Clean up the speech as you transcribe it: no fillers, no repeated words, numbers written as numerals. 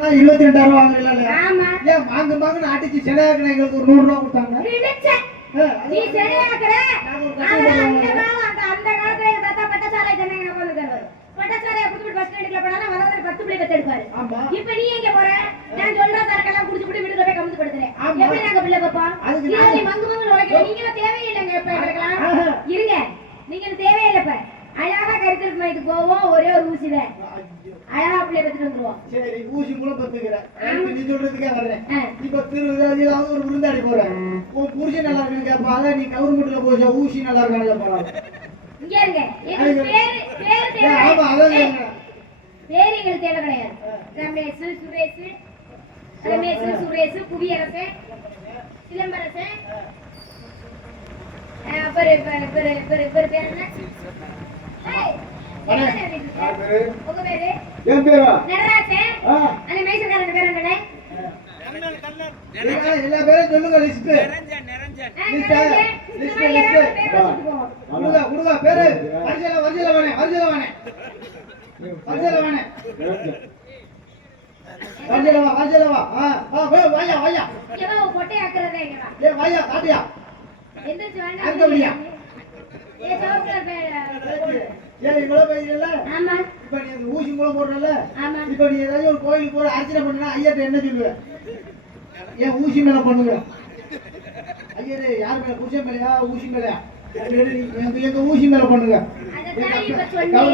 22,000 வாங்கல ஏன் மாங்கு மாங்கு அடிச்சு செடையாக்குன எங்களுக்கு ஒரு 100 ரூபாய் கொடுத்தாங்க. நீ செடையாக்குற அந்த காலத்துல எங்க தாத்தா பட்டசாலை தந்தாங்க நான் கொண்டு தருவாரு. பட்டசாலையை குடிச்சிட்டு பஸ் ஸ்டாண்டுக்குள்ள போனா வரவர 10 பிள்ளை கத்து எடுப்பாரு. இப்போ நீ எங்க போற? நான் சொல்ற சரக்கெல்லாம் குடிச்சிட்டு வீட்டுக்கு போய் கமுந்து படுத்துறேன். எப்படி நாங்க பிள்ளை பாப்பா? நீ மங்கு மங்கு உழைக்கிற நீங்க தேவையில்லைங்க இப்ப எங்களுக்குலாம். இருங்க. நீங்க தேவையில்லை இப்ப. அழகா கருத்து மைக்கு போவோம் ஒரே ஒரு ஊசி தான். அழகா பிள்ளை பத்திட்டு வந்துருவோம். சரி ஊசி மூலம் பத்துக்கிறேன். நீ சொல்றதுக்கே வர்றேன். இப்ப திருவிழாவில் ஒரு விருந்தாடி போறேன். உன் புருஷன் நல்லா இருக்குன்னு கேட்பா. அதான் நீ கவர்மெண்ட்ல போச்சா ஊசி நல்லா இருக்கான்னு கேட்பாங்க. இங்க இருங்க. எங்க பேரு தேவை. ஆமா அதான் பேரு எங்களுக்கு தேவை கிடையாது. ரமேஷ், சுரேஷ், சுரேஷ், புவியரசு, சிலம்பரசு, பேர் என்ன? உங்க பேரு? என் பேரா? நடராஜன். அந்த மேய்ச்சல்காரன் பேர் என்ன? எல்லா பேரும் சொல்லுங்க லிஸ்ட். குடுங்க பேரு. வர்ஜலவானே. வாயா. ஏவா பொட்டை ஆக்குறதே இங்கடா. ஏய் வாயா காட்டியா. எந்திரச்சு வேண்டாம். ஏ சவுக்கல பேர். ஏய் இவ்வளவு பையல. ஆமா. இப்ப நீ அந்த ஊசி மூலம் போடுறல. ஆமா. இப்ப நீ ஏதாவது ஒரு கோயிலுக்கு போற அர்ச்சனை பண்ணா ஐயர்ட்ட என்ன சொல்லுவ? ஏன் ஊசி மேல பண்ணுங்க. ஐயரே யார் மேல புருஷன் மேலயா ஊசி மேலயா? எங்க ஊசி மேல பண்ணுங்க. அத தாய் இப்ப சொன்னே.